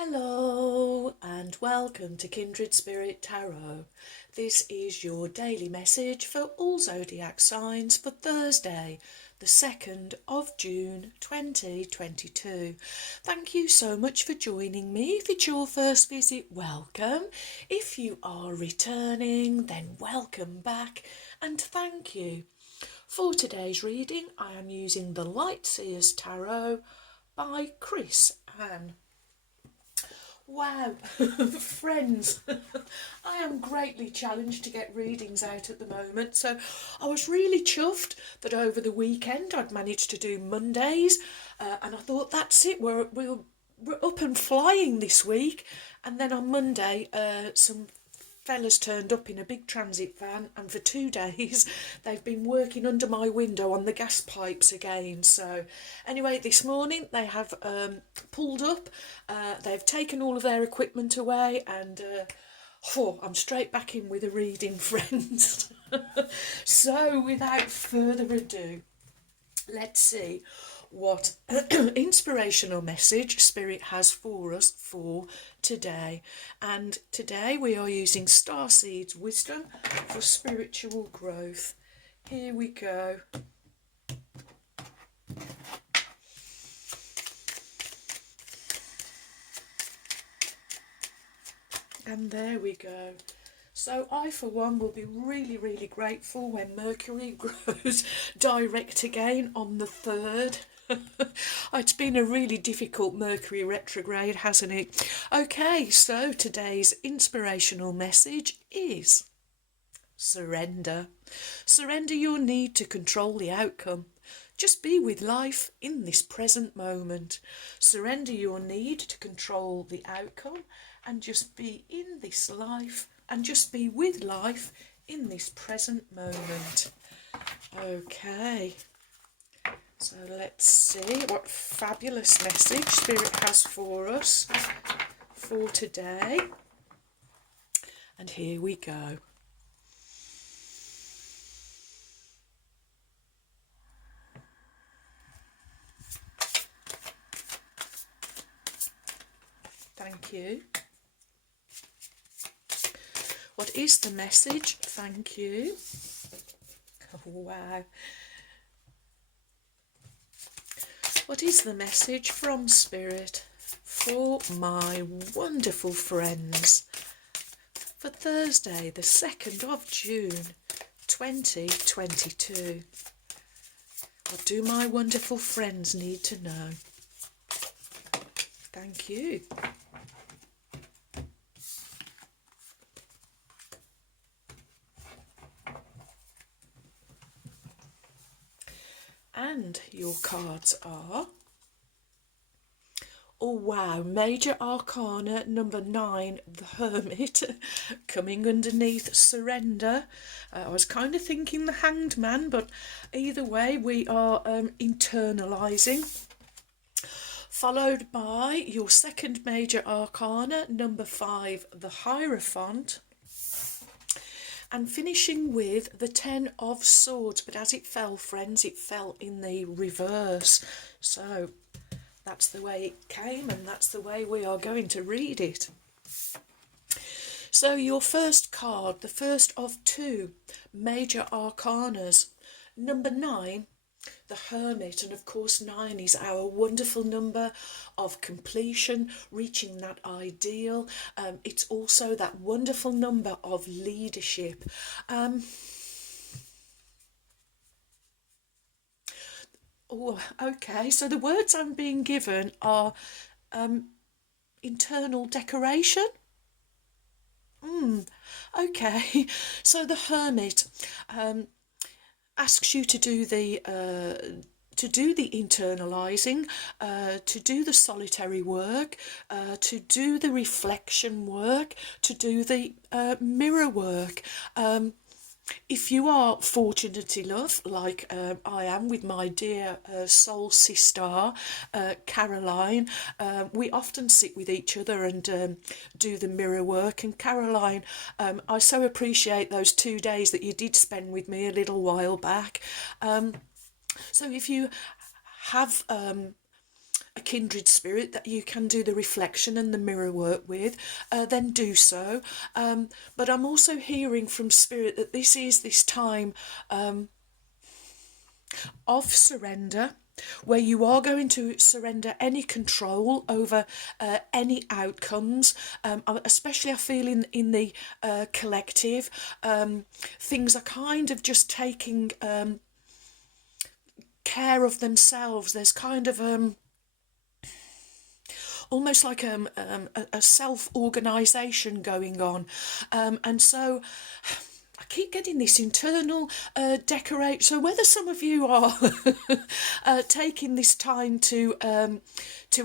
Hello and welcome to Kindred Spirit Tarot. This is your daily message for all zodiac signs for Thursday, the 2nd of June 2022. Thank you so much for joining me. If it's your first visit, welcome. If you are returning, then welcome back and thank you. For today's reading, I am using the Light Seers Tarot by Chris Ann. Wow, friends, I am greatly challenged to get readings out at the moment, so I was really chuffed that over the weekend I'd managed to do Mondays, and I thought that's it, we're up and flying this week. And then on Monday some fellas turned up in a big transit van, and for 2 days they've been working under my window on the gas pipes again. So anyway, this morning they have pulled up, they've taken all of their equipment away, and I'm straight back in with a reading, friends. So without further ado, let's see what inspirational message Spirit has for us for today. And today we are using Starseed's Wisdom for Spiritual Growth. Here we go. And there we go. So I, for one, will be really grateful when Mercury grows direct again on the 3rd. It's been a really difficult Mercury retrograde, hasn't it? Okay, so today's inspirational message is surrender. Surrender your need to control the outcome. Just be with life in this present moment. Surrender your need to control the outcome and just be in this life and just be with life in this present moment. Okay. So let's see what fabulous message Spirit has for us for today. And here we go. Thank you. What is the message? Thank you. Oh, wow. What is the message from Spirit for my wonderful friends for Thursday, the 2nd of June, 2022? What do my wonderful friends need to know? Thank you. And your cards are, oh wow, Major Arcana number 9, the Hermit, coming underneath Surrender. I was kind of thinking the Hanged Man, but either way we are internalising. Followed by your second Major Arcana number 5, the Hierophant. And finishing with the 10 of Swords, but as it fell, friends, it fell in the reverse. So that's the way it came, and that's the way we are going to read it. So your first card, the first of 2 Major Arcanas, number 9, the Hermit. And of course 9 is our wonderful number of completion, reaching that ideal. It's also that wonderful number of leadership. Okay, so the words I'm being given are internal decoration. Okay, so the Hermit asks you to do the internalising, to do the solitary work, to do the reflection work, to do the mirror work. If you are fortunate enough, like I am with my dear soul sister, Caroline, we often sit with each other and do the mirror work. And Caroline, I so appreciate those 2 days that you did spend with me a little while back. So if you have a kindred spirit that you can do the reflection and the mirror work with, then do so. But I'm also hearing from spirit that this is this time of surrender, where you are going to surrender any control over any outcomes, especially I feel in the collective. Things are kind of just taking care of themselves. There's kind of almost like a self-organisation going on, and so I keep getting this internal decorate. So whether some of you are taking this time to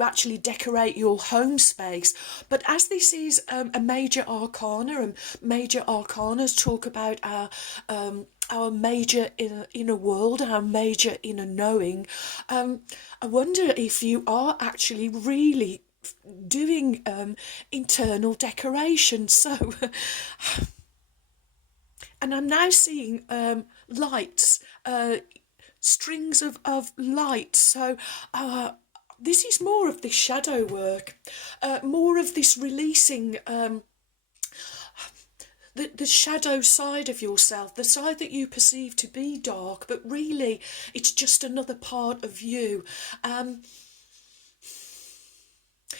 actually decorate your home space, but as this is a major arcana, and major arcanas talk about our major inner world, our major inner knowing, I wonder if you are actually really doing internal decoration. So and I'm now seeing lights, strings of light. So this is more of this shadow work, more of this releasing the shadow side of yourself, the side that you perceive to be dark, but really it's just another part of you.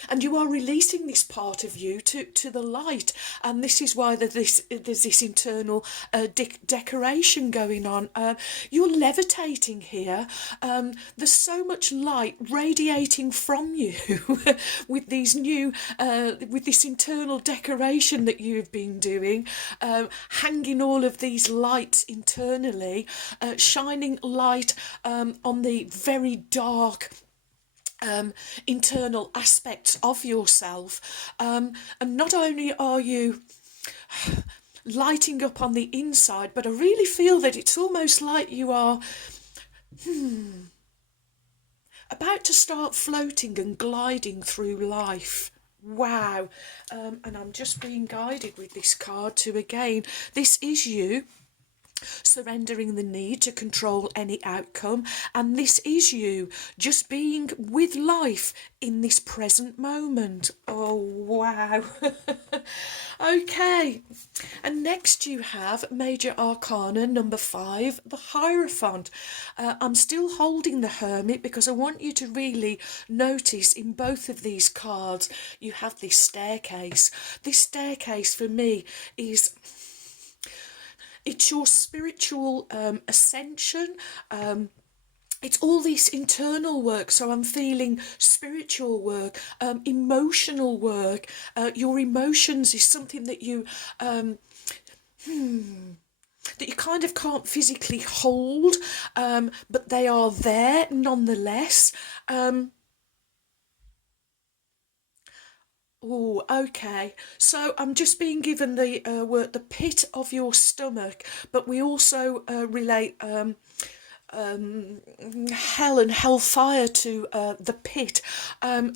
And you are releasing this part of you to the light, and this is why there's this internal decoration going on. You're levitating here. There's so much light radiating from you with these new, with this internal decoration that you've been doing, hanging all of these lights internally, shining light on the very dark internal aspects of yourself, and not only are you lighting up on the inside, but I really feel that it's almost like you are about to start floating and gliding through life. Wow. And I'm just being guided with this card to, again, this is you surrendering the need to control any outcome, and this is you just being with life in this present moment. Oh wow. Okay, and next you have major arcana number 5, the Hierophant. I'm still holding the Hermit because I want you to really notice in both of these cards you have this staircase. This staircase for me is, it's your spiritual ascension. It's all this internal work. So I'm feeling spiritual work, emotional work. Your emotions is something that you that you kind of can't physically hold, but they are there nonetheless. Oh, okay. So I'm just being given the word, the pit of your stomach, but we also relate hell and hellfire to the pit. So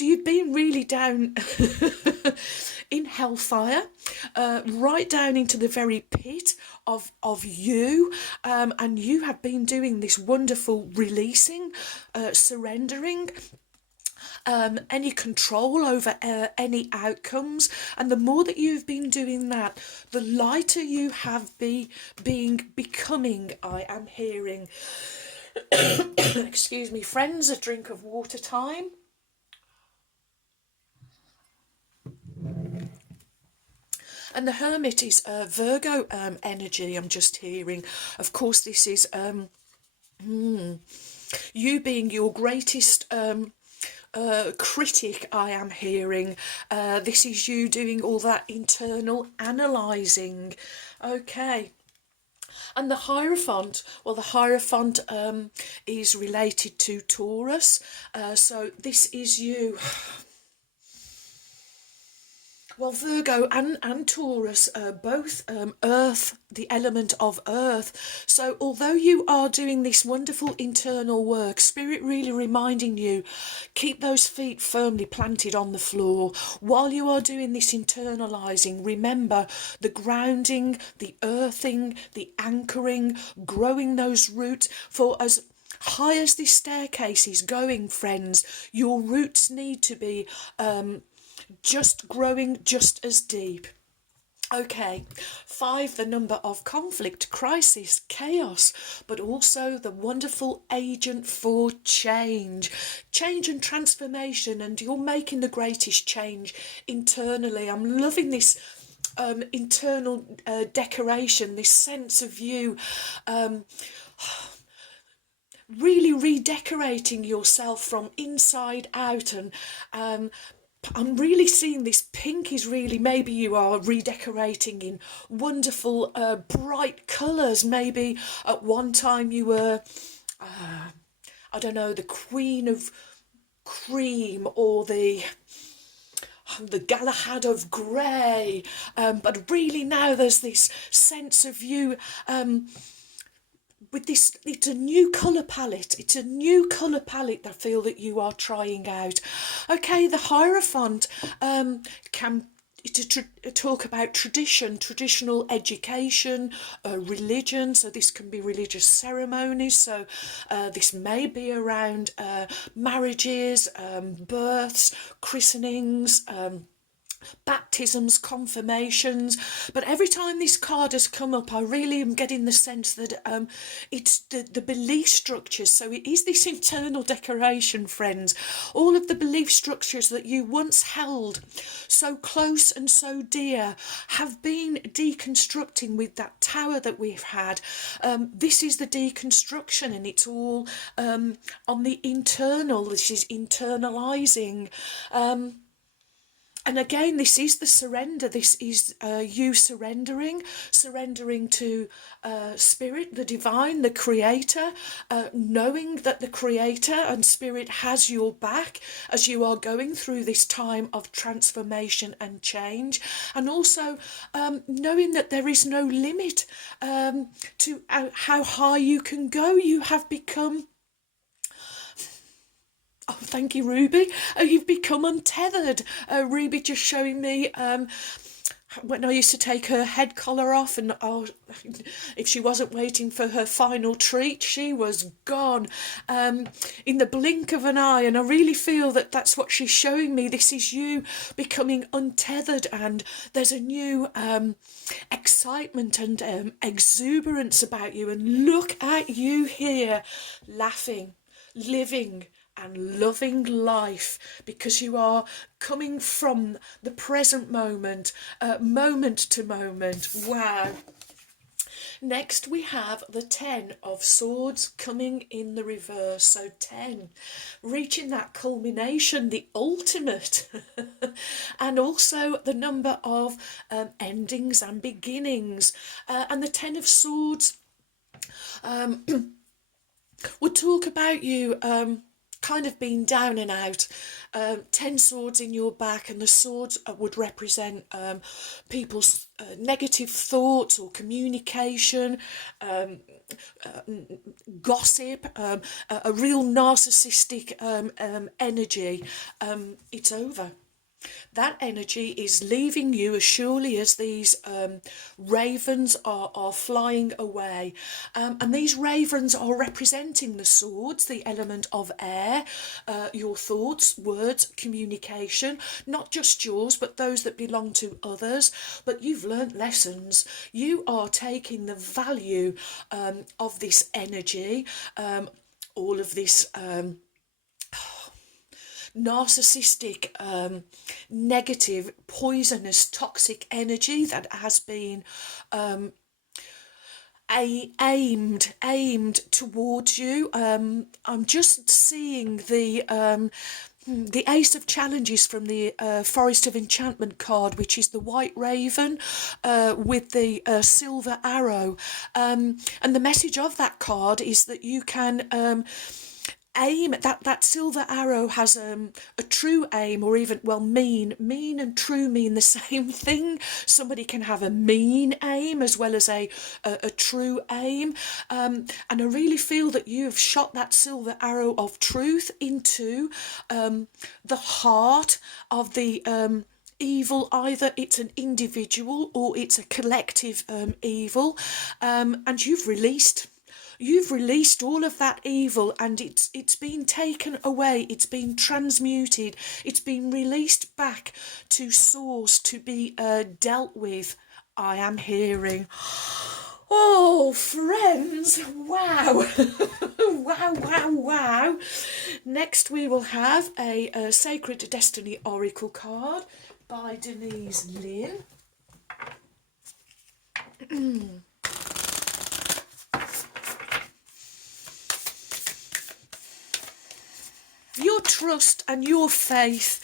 you've been really down in hellfire, right down into the very pit of you, and you have been doing this wonderful releasing, surrendering, any control over any outcomes, and the more that you've been doing that, the lighter you have becoming. I am hearing excuse me friends, a drink of water time. And the Hermit is Virgo energy, I'm just hearing. Of course, this is you being your greatest critic, I am hearing. This is you doing all that internal analysing. Okay. And the Hierophant, well, the Hierophant is related to Taurus. So this is you. Well, Virgo and Taurus, both earth, the element of earth. So although you are doing this wonderful internal work, Spirit really reminding you, keep those feet firmly planted on the floor. While you are doing this internalising, remember the grounding, the earthing, the anchoring, growing those roots. For as high as this staircase is going, friends, your roots need to be just growing just as deep. Okay, 5, the number of conflict, crisis, chaos, but also the wonderful agent for change and transformation, and you're making the greatest change internally. I'm loving this internal decoration, this sense of you really redecorating yourself from inside out, and I'm really seeing this pink is really, maybe you are redecorating in wonderful bright colours. Maybe at one time you were, I don't know, the Queen of Cream or the Galahad of Grey, but really now there's this sense of you with this. It's a new colour palette. It's a new colour palette that I feel that you are trying out. Okay, the Hierophant can talk about tradition, traditional education, religion. So this can be religious ceremonies. So this may be around marriages, births, christenings, baptisms, confirmations. But every time this card has come up, I really am getting the sense that it's the belief structures. So it is this internal decoration, friends. All of the belief structures that you once held so close and so dear have been deconstructing with that tower that we've had. This is the deconstruction, and it's all on the internal. This is internalizing. And again, this is the surrender. This is you surrendering to spirit, the divine, the creator, knowing that the creator and spirit has your back as you are going through this time of transformation and change. And also knowing that there is no limit to how high you can go. You have become... Oh, thank you, Ruby. You've become untethered. Ruby just showing me when I used to take her head collar off, and if she wasn't waiting for her final treat, she was gone in the blink of an eye. And I really feel that that's what she's showing me. This is you becoming untethered, and there's a new excitement and exuberance about you. And look at you here, laughing, living and loving life, because you are coming from the present moment, moment to moment. Wow. Next we have the 10 of Swords coming in the reverse. So 10, reaching that culmination, the ultimate. And also the number of endings and beginnings. And the 10 of Swords would talk about you kind of being down and out. 10 swords in your back, and the swords would represent people's negative thoughts or communication, gossip, a real narcissistic energy. It's over. That energy is leaving you as surely as these ravens are flying away. And these ravens are representing the swords, the element of air, your thoughts, words, communication, not just yours, but those that belong to others. But you've learnt lessons. You are taking the value of this energy, all of this... narcissistic, negative, poisonous, toxic energy that has been aimed towards you. I'm just seeing the Ace of Challenges from the Forest of Enchantment card, which is the white raven with the silver arrow. And the message of that card is that you can... aim. That silver arrow has a true aim, or even, well, mean and true mean the same thing. Somebody can have a mean aim as well as a true aim, and I really feel that you have shot that silver arrow of truth into the heart of the evil. Either it's an individual or it's a collective evil, and you've released You've released all of that evil, and it's been taken away, it's been transmuted, it's been released back to source to be dealt with. I am hearing. Oh, friends, wow. Wow. Next we will have a Sacred Destiny Oracle card by Denise Lynn. Your trust and your faith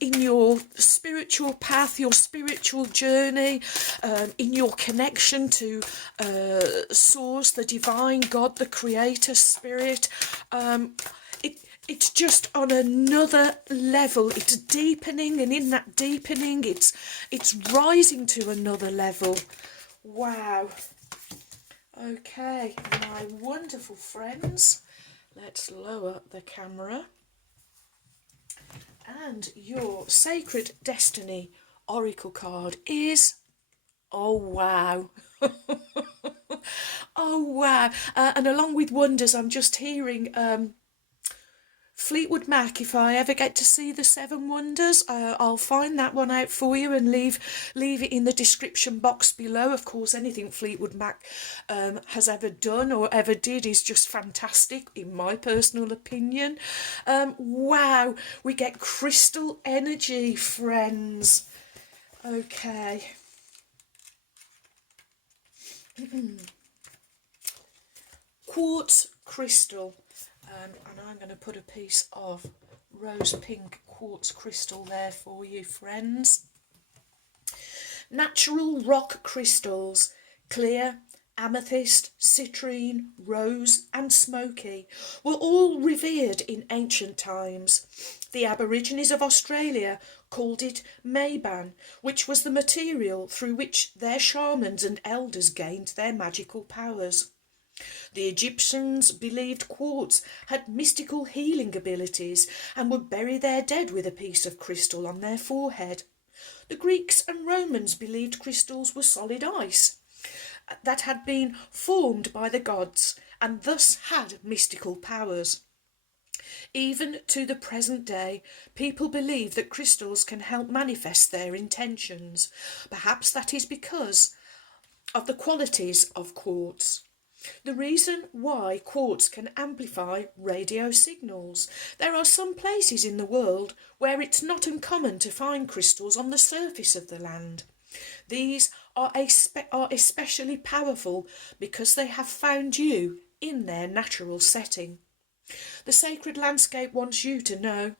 in your spiritual path, your spiritual journey, in your connection to Source, the Divine God, the Creator Spirit. It's just on another level. It's deepening, and in that deepening, it's rising to another level. Wow. Okay, my wonderful friends. Let's lower the camera. And your Sacred Destiny Oracle card is, oh wow. Oh wow. And along with wonders, I'm just hearing Fleetwood Mac. If I ever get to see the Seven Wonders, I'll find that one out for you and leave it in the description box below. Of course, anything Fleetwood Mac has ever done or ever did is just fantastic, in my personal opinion. Wow, we get crystal energy, friends. Okay. Quartz crystal. And I'm going to put a piece of rose pink quartz crystal there for you, friends. Natural rock crystals, clear, amethyst, citrine, rose and smoky, were all revered in ancient times. The Aborigines of Australia called it Mayban, which was the material through which their shamans and elders gained their magical powers. The Egyptians believed quartz had mystical healing abilities and would bury their dead with a piece of crystal on their forehead. The Greeks and Romans believed crystals were solid ice that had been formed by the gods and thus had mystical powers. Even to the present day, people believe that crystals can help manifest their intentions. Perhaps that is because of the qualities of quartz. The reason why quartz can amplify radio signals. There are some places in the world where it's not uncommon to find crystals on the surface of the land. These are especially powerful because they have found you in their natural setting. The sacred landscape wants you to know,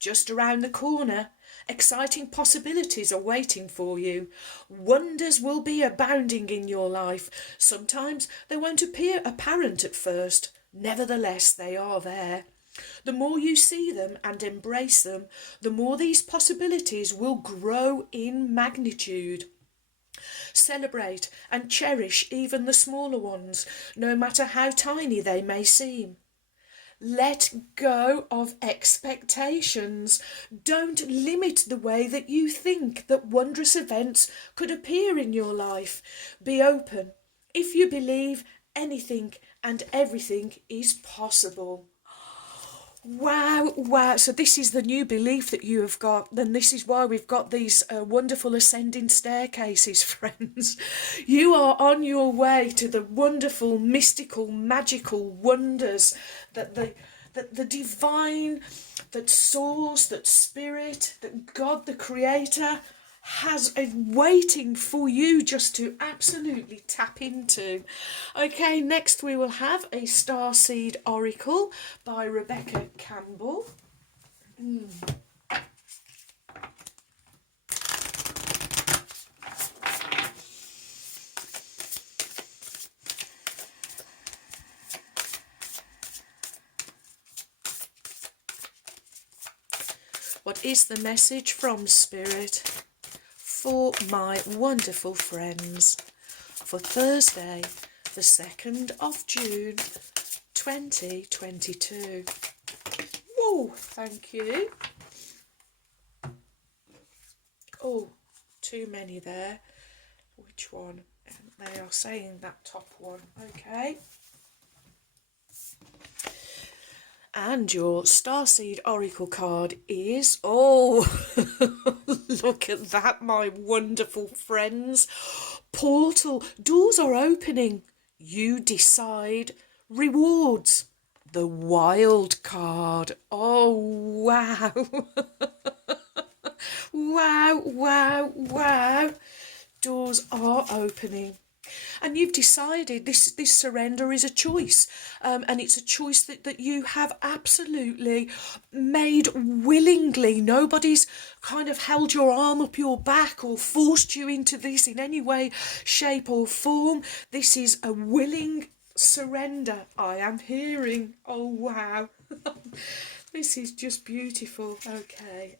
just around the corner, exciting possibilities are waiting for you. Wonders will be abounding in your life. Sometimes they won't appear apparent at first. Nevertheless, they are there. The more you see them and embrace them, the more these possibilities will grow in magnitude. Celebrate and cherish even the smaller ones, no matter how tiny they may seem. Let go of expectations. Don't limit the way that you think that wondrous events could appear in your life. Be open. If you believe, anything and everything is possible. Wow. So this is the new belief that you have got. Then this is why we've got these wonderful ascending staircases, friends. You are on your way to the wonderful, mystical, magical wonders that the divine, that source, that spirit, that God, the creator, has waiting for you just to absolutely tap into. Okay, next we will have a Starseed Oracle by Rebecca Campbell. What is the message from Spirit for my wonderful friends for Thursday, the 2nd of June, 2022? Whoa, thank you. Oh, too many there. Which one? They are saying that top one. Okay. And your Starseed Oracle card is, oh, look at that, my wonderful friends. Portal, doors are opening. You decide. Rewards. The Wild card. Oh, wow. Wow, wow, wow. Doors are opening. And you've decided this surrender is a choice, and it's a choice that you have absolutely made willingly. Nobody's kind of held your arm up your back or forced you into this in any way, shape or form. This is a willing surrender, I am hearing. Oh, wow. This is just beautiful. Okay.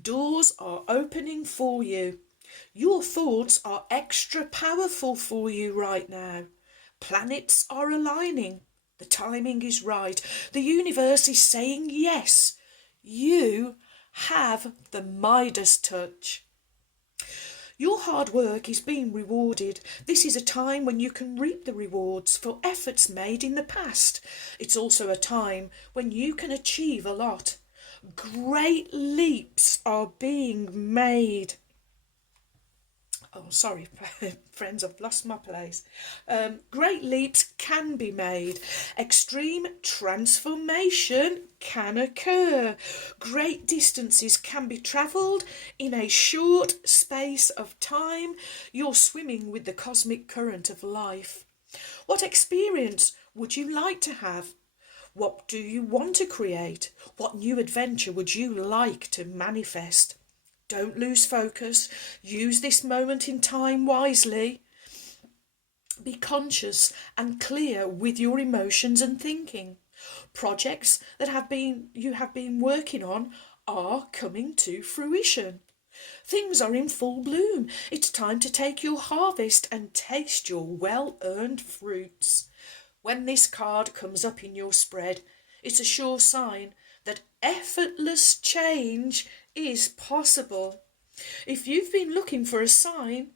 Doors are opening for you. Your thoughts are extra powerful for you right now. Planets are aligning. The timing is right. The universe is saying yes. You have the Midas touch. Your hard work is being rewarded. This is a time when you can reap the rewards for efforts made in the past. It's also a time when you can achieve a lot. Great leaps are being made. Oh, sorry, friends, I've lost my place. Great leaps can be made. Extreme transformation can occur. Great distances can be travelled in a short space of time. You're swimming with the cosmic current of life. What experience would you like to have? What do you want to create? What new adventure would you like to manifest? Don't lose focus. Use this moment in time wisely. Be conscious and clear with your emotions and thinking. Projects that you have been working on are coming to fruition. Things are in full bloom. It's time to take your harvest and taste your well-earned fruits. When this card comes up in your spread, it's a sure sign that effortless change is possible. If you've been looking for a sign,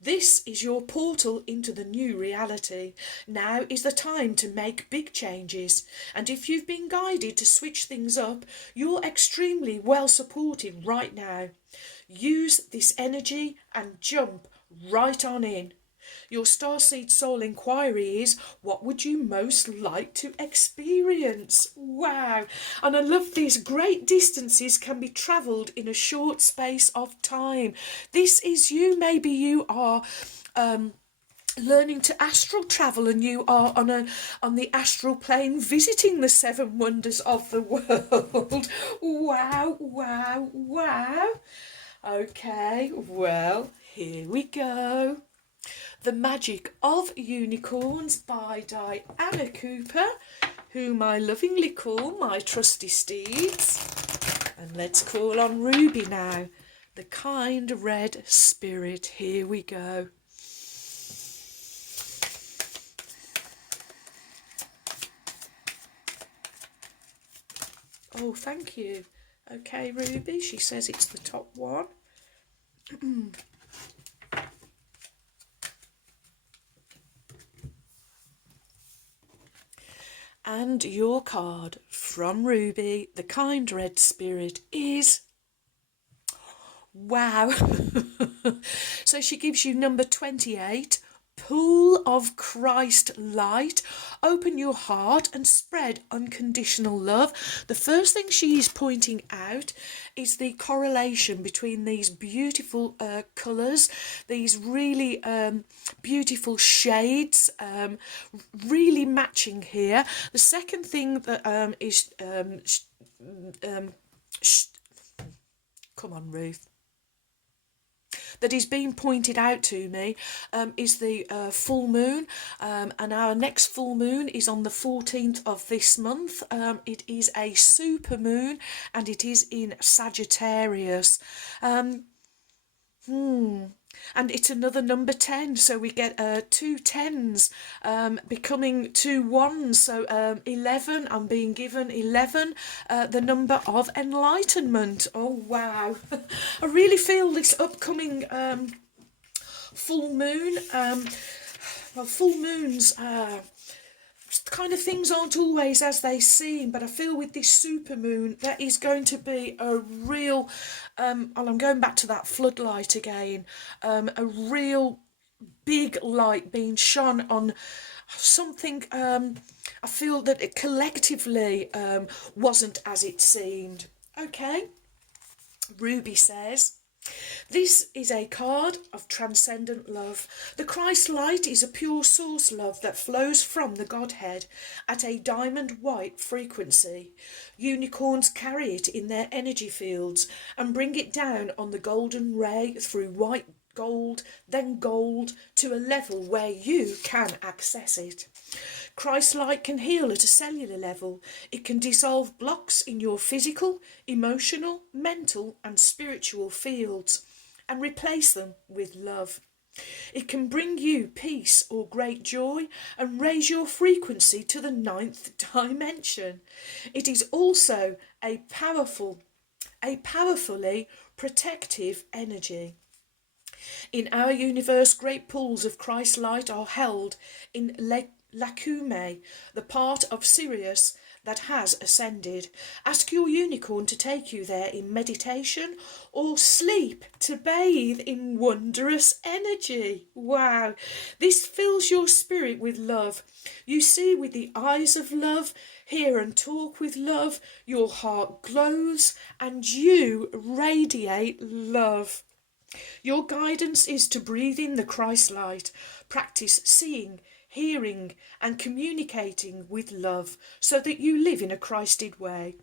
this is your portal into the new reality. Now is the time to make big changes. And if you've been guided to switch things up, you're extremely well supported right now. Use this energy and jump right on in. Your Starseed Soul inquiry is, what would you most like to experience? Wow. And I love these. Great distances can be travelled in a short space of time. This is you. Maybe you are learning to astral travel and you are on the astral plane visiting the seven wonders of the world. Wow, wow, wow. Okay, well, here we go. The Magic of Unicorns by Diana Cooper, whom I lovingly call my trusty steeds. And let's call on Ruby now, the kind red spirit. Here we go. Oh, thank you. Okay, Ruby, she says it's the top one. And your card from Ruby, the kind red spirit, is... Wow. So she gives you number 28, Pool of Christ Light. Open your heart and spread unconditional love. The first thing she is pointing out is the correlation between these beautiful colours, these really beautiful shades, really matching here. The second thing that is... come on, Ruth. That is being pointed out to me is the full moon, and our next full moon is on the 14th of this month. It is a super moon and it is in Sagittarius. And it's another number 10, so we get 2 10s becoming 2 1s, so 11. I'm being given 11, the number of enlightenment. Oh wow. I really feel this upcoming full moon. Well, full moons, kind of things aren't always as they seem, but I feel with this super moon, that is going to be a real, and I'm going back to that floodlight again, a real big light being shone on something. I feel that it collectively wasn't as it seemed. Okay, Ruby says, this is a card of transcendent love. The Christ light is a pure source love that flows from the Godhead at a diamond white frequency. Unicorns carry it in their energy fields and bring it down on the golden ray through white gold, then gold, to a level where you can access it. Christ light can heal at a cellular level. It can dissolve blocks in your physical, emotional, mental and spiritual fields and replace them with love. It can bring you peace or great joy and raise your frequency to the 9th dimension. It is also a powerfully protective energy. In our universe, great pools of Christ light are held in Lacume, the part of Sirius that has ascended. Ask your unicorn to take you there in meditation or sleep to bathe in wondrous energy. Wow, this fills your spirit with love. You see with the eyes of love, hear and talk with love, your heart glows and you radiate love. Your guidance is to breathe in the Christ light, practice seeing, hearing and communicating with love so that you live in a Christed way.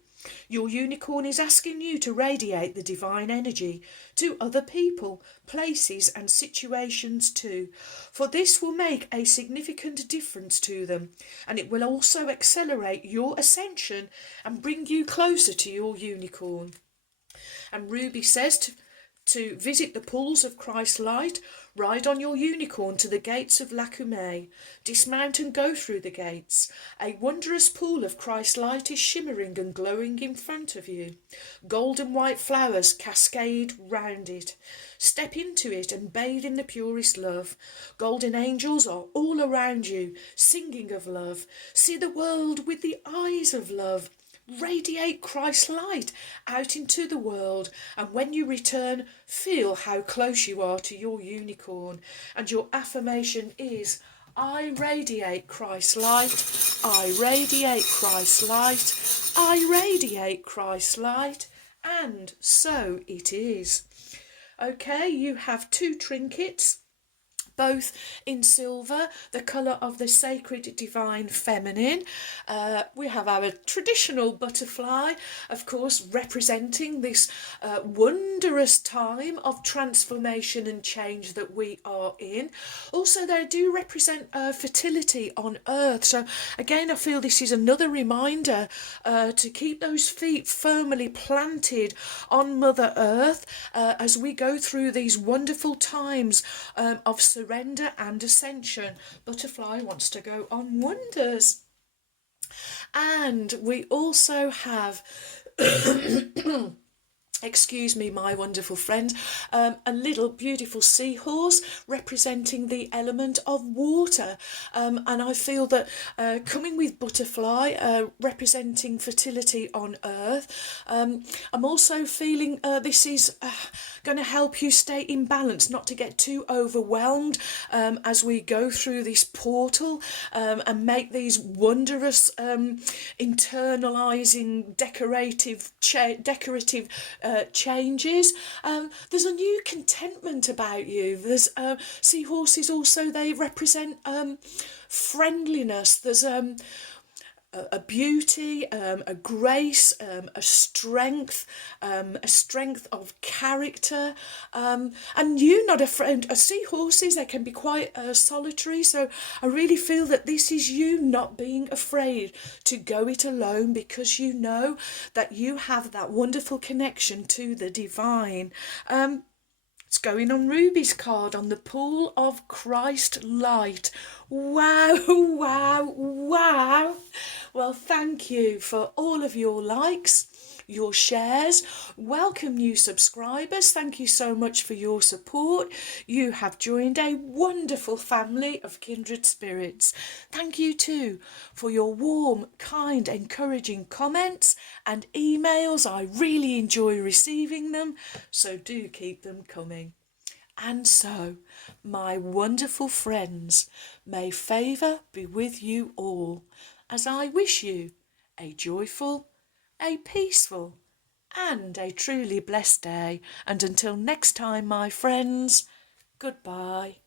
Your unicorn is asking you to radiate the divine energy to other people, places and situations too, for this will make a significant difference to them, and it will also accelerate your ascension and bring you closer to your unicorn. And Ruby says to visit the pools of Christ light, ride on your unicorn to the gates of Lacume, dismount and go through the gates. A wondrous pool of Christ light is shimmering and glowing in front of you. Golden white flowers cascade round it. Step into it and bathe in the purest love. Golden angels are all around you, singing of love. See the world with the eyes of love. Radiate Christ's light out into the world, and when you return, feel how close you are to your unicorn. And your affirmation is, I radiate Christ's light, I radiate Christ's light, I radiate Christ's light, and so it is. Okay, you have 2 trinkets, both in silver, the colour of the sacred divine feminine. We have our traditional butterfly, of course, representing this wondrous time of transformation and change that we are in. Also, they do represent fertility on earth. So again, I feel this is another reminder to keep those feet firmly planted on Mother Earth as we go through these wonderful times of surrender and ascension. Butterfly wants to go on wonders. And we also have excuse me, my wonderful friend, a little beautiful seahorse representing the element of water. And I feel that coming with butterfly, representing fertility on earth, I'm also feeling this is going to help you stay in balance, not to get too overwhelmed as we go through this portal and make these wondrous internalizing decorative changes. There's a new contentment about you. There's seahorses also, they represent friendliness. There's a beauty, a grace, a strength of character, and you not a friend. Seahorses, they can be quite solitary, so I really feel that this is you not being afraid to go it alone, because you know that you have that wonderful connection to the divine. It's going on Ruby's card on the pool of Christ light. Wow, wow, wow. Well, thank you for all of your likes, your shares. Welcome new subscribers. Thank you so much for your support. You have joined a wonderful family of kindred spirits. Thank you too for your warm, kind, encouraging comments and emails. I really enjoy receiving them, so do keep them coming. And so, my wonderful friends, may favour be with you all, as I wish you a joyful, a peaceful, and a truly blessed day. And until next time, my friends, goodbye.